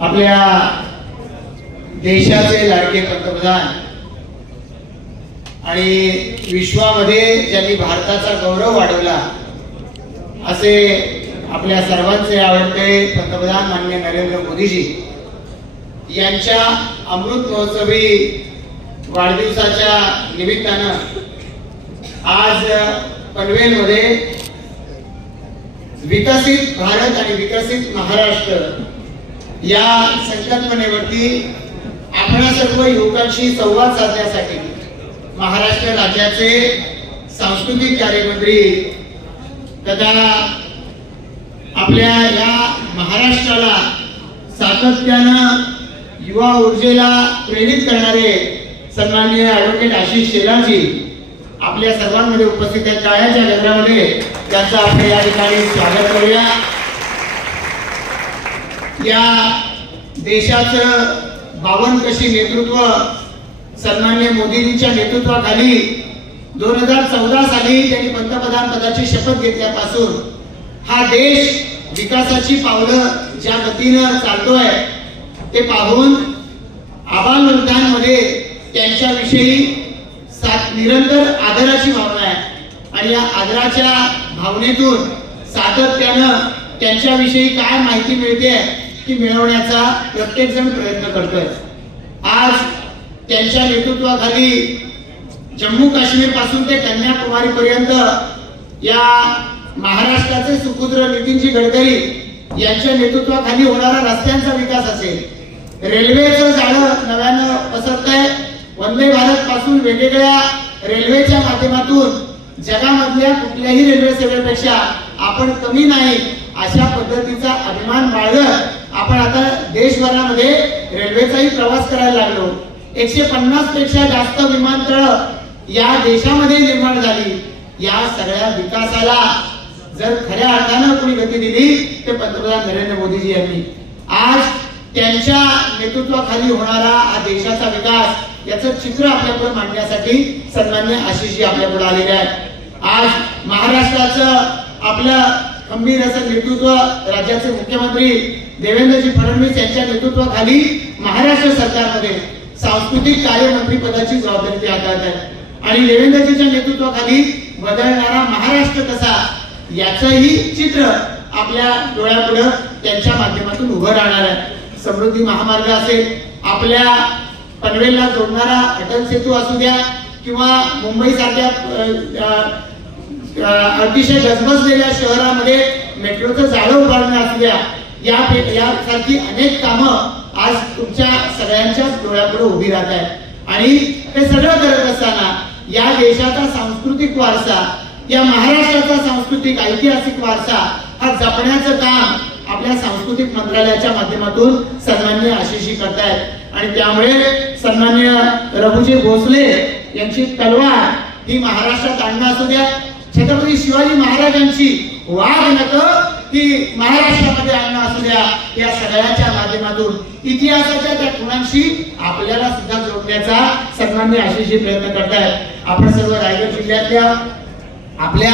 आपल्या देशाचे लाडके पंतप्रधान आणि विश्वामध्ये ज्यांनी भारताचा गौरव वाढवला असे आपल्या सर्वांचे आवडते पंतप्रधान मान्य नरेंद्र मोदीजी यांच्या अमृत महोत्सवी वाढदिवसाच्या निमित्तानं आज पनवेलमध्ये विकसित भारत आणि विकसित महाराष्ट्र या संकल्पनेवरती आपणा सर्व युवकांशी संवाद साधण्यासाठी महाराष्ट्र राज्याचे सांस्कृतिक कार्यमंत्री तथा आपल्या या महाराष्ट्राला सातत्यानं युवा ऊर्जेला प्रेरित करणारे सन्माननीय ॲडव्होकेट आशिष शेलारजी आपल्या सर्वांमध्ये उपस्थित आहेत. टाळ्याच्या गजरामध्ये त्यांचं आपण या ठिकाणी स्वागत करूया. या देशाचं बावन कशी नेतृत्व सन्मान्य मोदींच्या नेतृत्वाखाली दोन हजार चौदा साली त्यांनी पंतप्रधान पदाची शपथ घेतल्यापासून हा देश विकासाची पावलं ज्या गतीनं चालतोय ते पाहून आबालवृद्धांमध्ये त्यांच्याविषयी सात निरंतर आदराची भावना आहे. आणि या आदराच्या भावनेतून सातत्यानं त्यांच्याविषयी काय माहिती मिळते ती मिळवण्याचा प्रत्येक जण प्रयत्न करतोय. आज त्यांच्या नेतृत्वाखाली जम्मू काश्मीरपासून ते कन्याकुमारी पर्यंत या महाराष्ट्राचे सुपुत्र नितीनजी गडकरी यांच्या नेतृत्वाखाली होणारा रस्त्यांचा विकास असेल. रेल्वेचं जाळं नव्यानं पसरत आहे वंदे भारत पासून वेगवेगळ्या रेल्वेच्या माध्यमातून जगामधल्या कुठल्याही रेल्वे सेवेपेक्षा आपण कमी नाही अशा पद्धतीचा अभिमान बाळगत आपण आता देशभरामध्ये रेल्वेचाही प्रवास करायला लागलो. एकशे पन्नासपेक्षा जास्त विमानतळ या देशामध्ये निर्माण झाली. या सगळ्या विकासाला जर खऱ्या अर्थानं कोणी गती दिली ते पंतप्रधान नरेंद्र मोदीजी यांनी. आज त्यांच्या नेतृत्वाखाली होणारा हा देशाचा विकास याचं चित्र आपल्यापुढे मांडण्यासाठी सन्मान्य आशिषजी आपल्यापुढे आलेले आहेत. आज महाराष्ट्राचं आपलं खंबीर असं नेतृत्व राज्याचे मुख्यमंत्री देवेंद्रजी फडणवीस यांच्या नेतृत्वाखाली महाराष्ट्र सरकारमध्ये सांस्कृतिक कार्यमंत्री पदाची जबाबदारी ते हाताळत आहे. आणि देवेंद्रजीच्या नेतृत्वाखाली बदलणारा महाराष्ट्र कसा याचंही चित्र आपल्या डोळ्यापुढे त्यांच्या माध्यमातून उभं राहणार आहे. समृद्धी महामार्ग असेल आपल्या पनवेलला जोडणारा अटल सेतू असू द्या किंवा मुंबई सारख्या अतिशय गजबजलेल्या शहरामध्ये मेट्रोचं जाळं उभारणं असल्या या यासारखी अनेक कामं आज तुमच्या सगळ्यांच्याच डोळ्यापुढे उभी राहत आहेत. आणि हे सगळं करत असताना या देशाचा सांस्कृतिक वारसा या महाराष्ट्राचा सांस्कृतिक ऐतिहासिक वारसा हा जपण्याचं काम आपल्या सांस्कृतिक मंत्रालयाच्या माध्यमातून सन्मान्य आशिषी करतायत. आणि त्यामुळे सन्मान्य रघुजी भोसले यांची तलवार ही महाराष्ट्रात आणणं असू द्या छत्रपती शिवाजी महाराजांची वाघ नक ही महाराष्ट्रामध्ये आणणं असू द्या या सगळ्याच्या माध्यमातून इतिहासाच्या त्या खुणांशी आपल्याला सुद्धा जोडण्याचा सन्मान्य आशिषी प्रयत्न करतायत. आपण सर्व रायगड जिल्ह्यातल्या आपल्या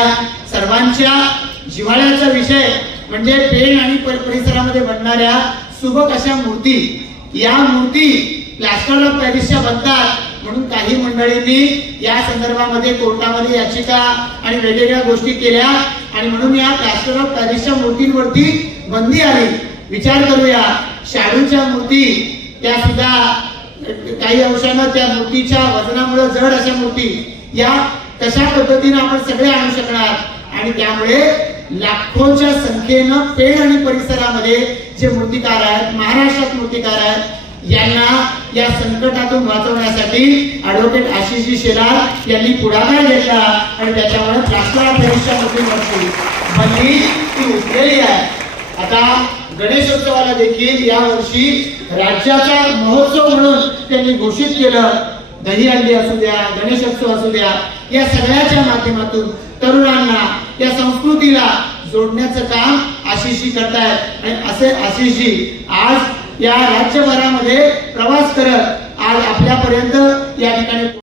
सर्वांच्या जिव्हाळ्याचा विषय म्हणजे पेण आणि परिसरामध्ये बनणाऱ्या सुबक अशा मूर्ती या मूर्ती प्लॅस्टर ऑफ पॅरिसच्या बनतात. म्हणून काही मंडळींनी या संदर्भामध्ये कोर्टामध्ये याचिका आणि वेगवेगळ्या गोष्टी केल्या आणि म्हणून या प्लास्टर ऑफ पॅरिसच्या मूर्तींवरती बंदी आली. विचार करूया. शाडूच्या मूर्ती त्या सुद्धा काही अंशानं त्या मूर्तीच्या वजनामुळे जड अशा मूर्ती या कशा पद्धतीने आपण सगळे आणू शकणार. आणि त्यामुळे लाखोच्या संख्येनं पेण आणि परिसरामध्ये जे मूर्तिकार आहेत महाराष्ट्रात मूर्तिकार आहेत यांना या संकटातून वाचवण्यासाठी ऍडव्होकेट आशिषजी शेलार यांनी पुढाकार घेतला आणि त्याच्यामुळे प्लास्टर ऑफ पॅरिसच्या मूर्तीवरची ती उठलेली आहे. आता गणेशोत्सवाला देखील या वर्षी राज्याचा महोत्सव म्हणून त्यांनी घोषित केलं. दहीहंडी असू द्या गणेशोत्सव असू द्या या सगळ्याच्या माध्यमातून तरुणांना या संस्कृतीला जोडण्याचं काम आशिषजी करतायत. आणि असे आशिषजी आज या राज्यभरामध्ये प्रवास करत आज आपल्यापर्यंत या ठिकाणी